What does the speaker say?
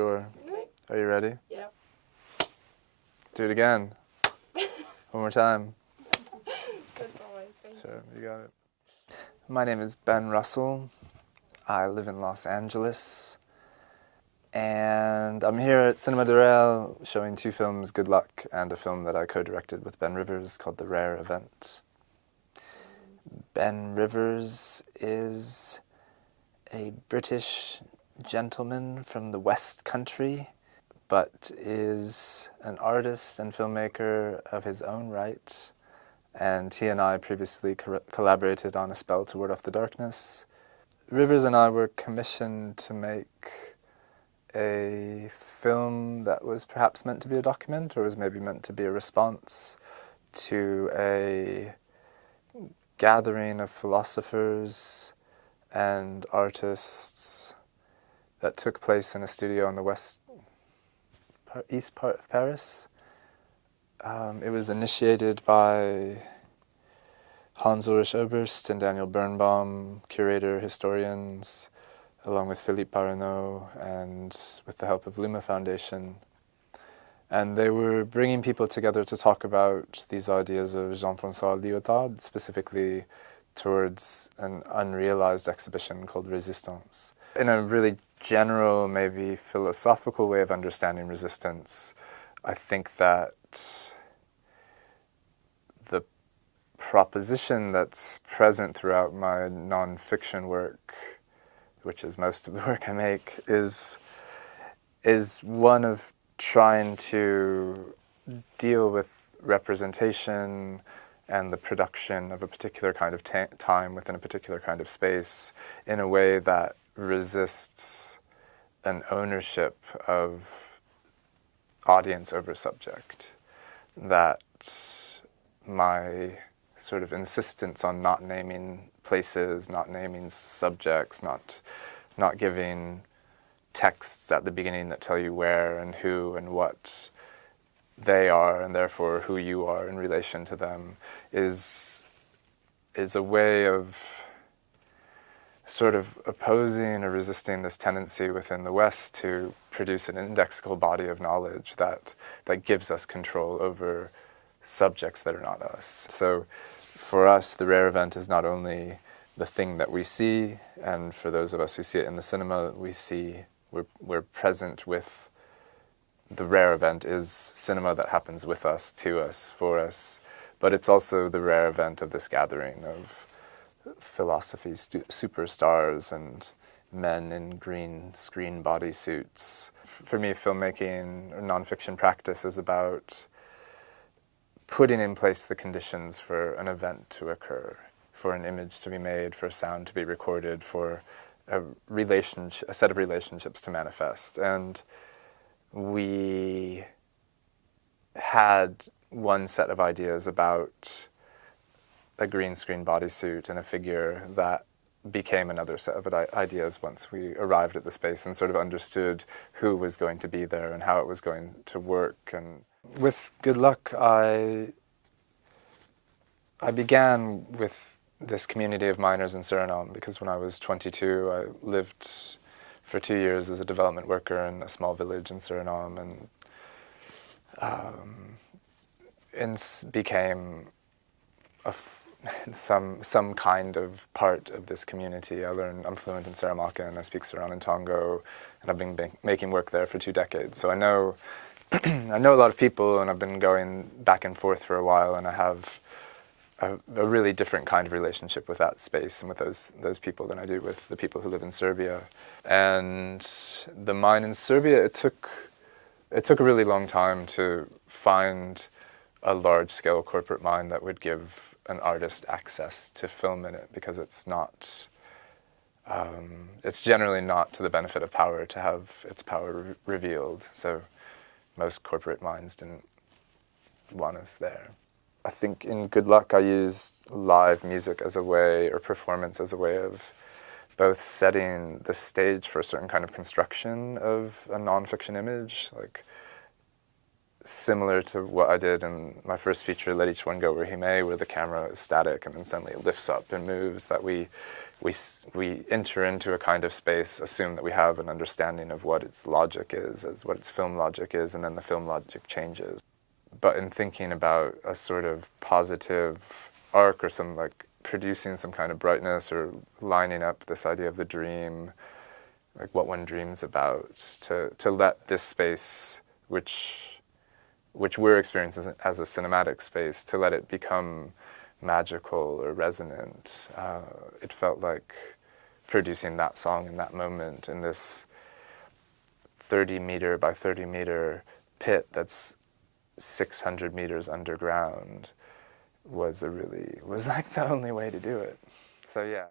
Sure. Are you ready? Yeah. Do it again. One more time. That's all right. Thank you. Sure, you got it. My name is Ben Russell. I live in Los Angeles. And I'm here at Cinéma de Réel showing two films, Good Luck, and a film that I co-directed with Ben Rivers called The Rare Event. Ben Rivers is a British gentleman from the West Country, but is an artist and filmmaker of his own right. And he and I previously collaborated on A Spell to Ward Off the Darkness. Rivers and I were commissioned to make a film that was perhaps meant to be a document, or was maybe meant to be a response to a gathering of philosophers and artists that took place in a studio in the east part of Paris. It was initiated by Hans-Ulrich Oberst and Daniel Birnbaum, curator, historians, along with Philippe Parrenot and with the help of Luma Foundation. And they were bringing people together to talk about these ideas of Jean-François Lyotard, specifically towards an unrealized exhibition called Resistance. In a really general, maybe philosophical way of understanding resistance, I think that the proposition that's present throughout my nonfiction work, which is most of the work I make, is one of trying to deal with representation and the production of a particular kind of time within a particular kind of space in a way that resists an ownership of audience over subject. That my sort of insistence on not naming places, not naming subjects, not giving texts at the beginning that tell you where and who and what they are, and therefore who you are in relation to them, is a way of sort of opposing or resisting this tendency within the West to produce an indexical body of knowledge that gives us control over subjects that are not us. So for us, the rare event is not only the thing that we see, and for those of us who see it in the cinema, we're present with the rare event is cinema that happens with us, to us, for us, but it's also the rare event of this gathering of philosophy superstars and men in green screen bodysuits. For me, filmmaking or nonfiction practice is about putting in place the conditions for an event to occur, for an image to be made, for a sound to be recorded, for a set of relationships to manifest. And we had one set of ideas about a green screen bodysuit and a figure that became another set of ideas once we arrived at the space and sort of understood who was going to be there and how it was going to work. And with Good Luck, I began with this community of miners in Suriname because when I was 22, I lived for 2 years as a development worker in a small village in Suriname, and became some kind of part of this community. I'm fluent in Saramaccan and I speak Saran and Tongo, and I've been making work there for 2 decades. So I know I know a lot of people, and I've been going back and forth for a while, and I have a really different kind of relationship with that space and with those people than I do with the people who live in Serbia. And the mine in Serbia, it took a really long time to find a large-scale corporate mine that would give an artist access to film in it, because it's generally not to the benefit of power to have its power revealed. So most corporate mines didn't want us there. I think in Good Luck I used live music as a way, or performance as a way of both setting the stage for a certain kind of construction of a nonfiction image. Like, similar to what I did in my first feature, Let Each One Go Where He May, where the camera is static and then suddenly it lifts up and moves, that we enter into a kind of space, assume that we have an understanding of what its logic is, as what its film logic is, and then the film logic changes. But in thinking about a sort of positive arc or some like producing some kind of brightness or lining up this idea of the dream, like what one dreams about, to let this space, which we're experiencing as a cinematic space, to let it become magical or resonant. It felt like producing that song in that moment in this 30-meter by 30-meter pit that's 600 meters underground was like the only way to do it. So yeah.